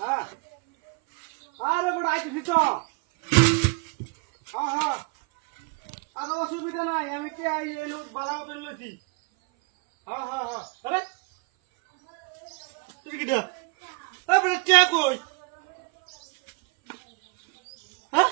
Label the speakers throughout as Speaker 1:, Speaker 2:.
Speaker 1: হ্যাঁ আরে বড় আইতেছি তো হ্যাঁ হ্যাঁ আর অসুবিধা নাই আমি কে আই এলো বালা মতন লইছি হ্যাঁ হ্যাঁ হ্যাঁ আরে তুই কিটা এ বড় কে কই হ্যাঁ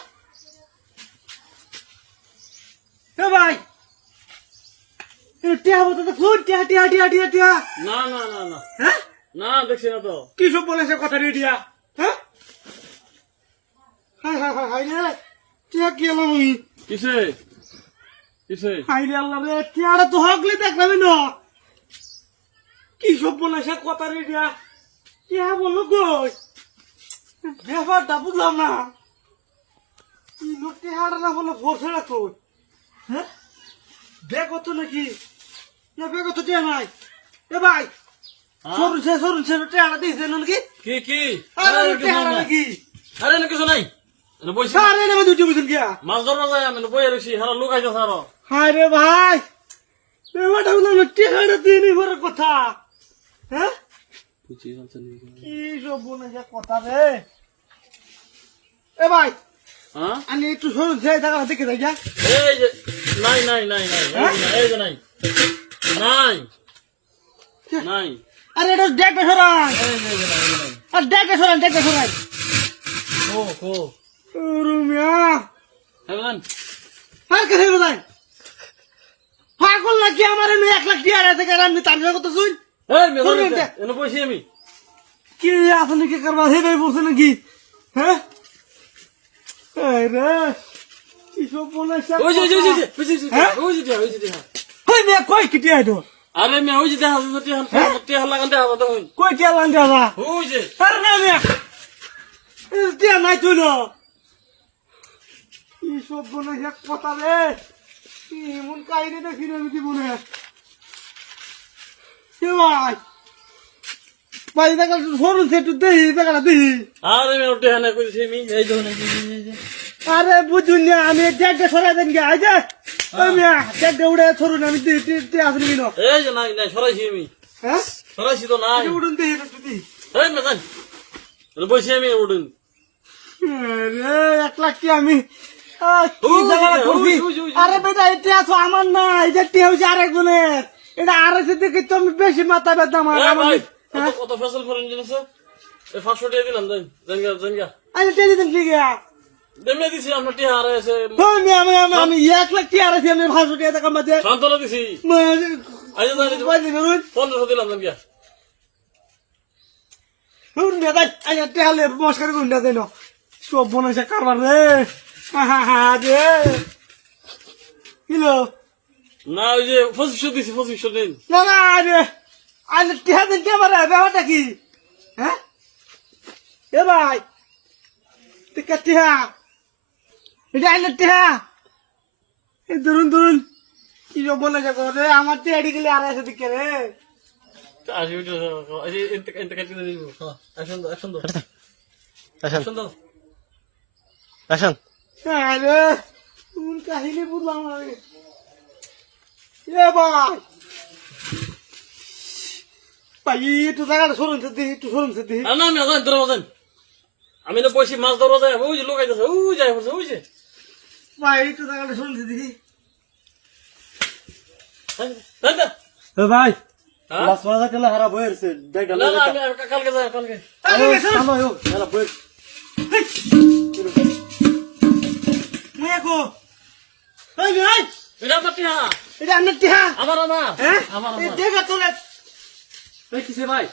Speaker 1: এ ভাই এ টিয়া বলতে তো ফুট টিয়া টিয়া টিয়া টিয়া টিয়া।
Speaker 2: না না না না।
Speaker 1: হ্যাঁ?
Speaker 2: না দেখছি না তো।
Speaker 1: কি সব বলেছে কথা নিয়ে দিয়া হ্যাঁ? হাই হাই হাই হাই রে। টিয়া কি এলাম আমি
Speaker 2: কিসে? কিসে?
Speaker 1: হাই রে আল্লাহ রে টিয়াটা তো হকলে দেখলাম না। কি সব বলেছে কথা দিয়া টিয়া? বলল কই? ব্যাপারটা বুঝলাম না। কি লোক টিয়াটা না বলে না কই হ্যাঁ? ব্যাগ হতো নাকি? না ব্যাগ হতো টিয়া নাই। এ ভাই সরুন সে সরুন সে টিয়াটা দিয়েছে নাকি?
Speaker 2: কি কি?
Speaker 1: আরে টিয়াটা নাকি?
Speaker 2: আরে না কিছু নাই। বইছি।
Speaker 1: আরে না দুটো বুঝুন গিয়া
Speaker 2: মাছ ধরবা যায় আমি হারা লোক আইতাছে আরও
Speaker 1: হায় রে ভাই বললাম না টিকাটা দিয়ে নিবার কথা। হ্যাঁ? কি সব বলে যে কথা রে? এ ভাই
Speaker 2: হ্যাঁ?
Speaker 1: আমি একটু সরুন সে দেখা দেখে যাই যা।
Speaker 2: এই যে নাই নাই নাই নাই এই যে নাই, নাই
Speaker 1: আরে এটা
Speaker 2: যে নাই
Speaker 1: আর দেখে সরাই দেখে সরাই
Speaker 2: ও ও
Speaker 1: রুমিয়া
Speaker 2: হ্যাঁ
Speaker 1: আর কে থাকবে তাই পাগল নাকি আমার এমনি এক লাখ টিয়ার আছে কারণ আমি তার কত শুন।
Speaker 2: এনে বইছি আমি
Speaker 1: কি আছে নাকি কারবার হেবে বলছে নাকি হ্যাঁ রে কই কি টিয়া তো
Speaker 2: আরে মে ওই যে দেখা যাচ্ছে? টিয়া লাগান দেখা যাচ্ছে
Speaker 1: কই টিয়া লান দেওয়া
Speaker 2: ওই যে
Speaker 1: আরে না মেয়ে টিয়া নাই তুই না কি সব বলেছে কথা রে এমন কাহিনী দেখি আমি কে ভাই ভাই দেখা দেহি দেহি
Speaker 2: আরে মে ওটা না কইছি আমি এই যে
Speaker 1: আরে বুঝুন না আমি দেখতে সরাই দেন গে আই যে মিয়া দেখতে উড়ে সরুন আমি আসনি মিনো
Speaker 2: এই যে নাই নাই সরাইছি আমি।
Speaker 1: হ্যাঁ?
Speaker 2: সরাইছি তো নাই।
Speaker 1: এই উড়ুন
Speaker 2: এই আমি
Speaker 1: রে এক লাখ কি আমি। আরে বেটা এটা আছো আমার না এটা টি হচ্ছে আরেকজনের। এটা আরেকজনের দেখে তো আমি বেশি মাথা ব্যথা আমার
Speaker 2: এই
Speaker 1: আমার হ্যাঁ?
Speaker 2: কত কত ফসল করেন জিনিস এই পাঁচশো টাকা দিলাম দেন জেনগা জেনগা
Speaker 1: আমি টেনে দিন ঠিক আছে
Speaker 2: দেমে দিছি হারে আছে
Speaker 1: আমি আমি আমি আমি এক লাখ কি আরেছি আমি ভাষো টিয়া দেখা মাঝে
Speaker 2: সান্তনা দিছি। আজ পনেরোশো দিলাম জেনগা
Speaker 1: টেহালে মস্কার গুন্ডা দেন সব বনেছে কারবার রে। হা হা হা রে কিলো?
Speaker 2: না ওই যে পঁচিশশো দিছি পঁচিশশো দিন।
Speaker 1: না না আরে আরে টেহা দেন কে মারে ব্যাপারটা কি? হ্যাঁ? এ ভাই টিকা টেহা এটা আইলে টেহা। এ ধরুন ধরুন। কি সব বলেছে রে আমার গেলে আর আছে দিকে কাহিনী বুঝলাম আমি
Speaker 2: না বসি মাছ ধরো যায় ওই যে লোক আইতেছে ওই যায় পড়ছে ওই যে।
Speaker 1: ভাই একটু জায়গাটা সরুন সে দিই
Speaker 2: হ্যাঁ, দেন দেন।
Speaker 3: ভাই
Speaker 2: হ্যাঁ?
Speaker 3: মাছ মারা কেন হারা বইরছে দেখ
Speaker 2: না না আমি আর কালকে যাই কালকে
Speaker 1: আরে গেছে
Speaker 3: হারা বইর
Speaker 1: মেয়ে গো এই ভাই
Speaker 2: এটা তো টিয়া
Speaker 1: এটা আপনার টিহা
Speaker 2: আমার আমার
Speaker 1: হ্যাঁ
Speaker 2: আমার
Speaker 1: এই
Speaker 2: আমার
Speaker 1: দেখা তোলে
Speaker 2: এই কিসে ভাই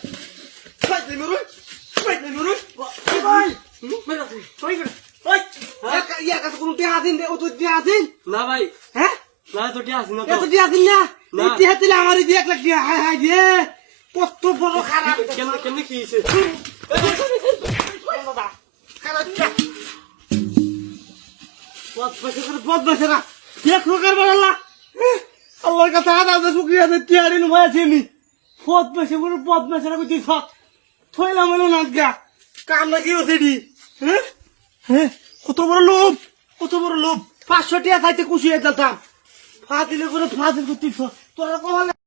Speaker 1: ইয়া কাছে কোনো টিহা আছেন ও তো টিহা আছেন?
Speaker 3: না ভাই।
Speaker 1: হ্যাঁ?
Speaker 3: না তো টিয়া আছে না তো।
Speaker 1: টিহা আছেন না?
Speaker 3: না।
Speaker 1: টিহা দিলে আমার এই যে এক লাখ টিহা হাই হাই যে কত বড় খারাপ
Speaker 3: কেমনে কেমনে কি
Speaker 1: বাড়াল্লা আল্লাহর কাছে আদা শুক্রিয়া দে টিয়ারি নুমাই আছি থইলাম নাচ গা। কাম নাকি ওসেডি হ্যাঁ? হ্যাঁ? কত বড় লোভ? কত বড় লোভ? পাঁচশো টিয়া খাইতে খুশি যেতাম। ফাঁদিলে করে ফাঁদিল করতে তোরা কমালে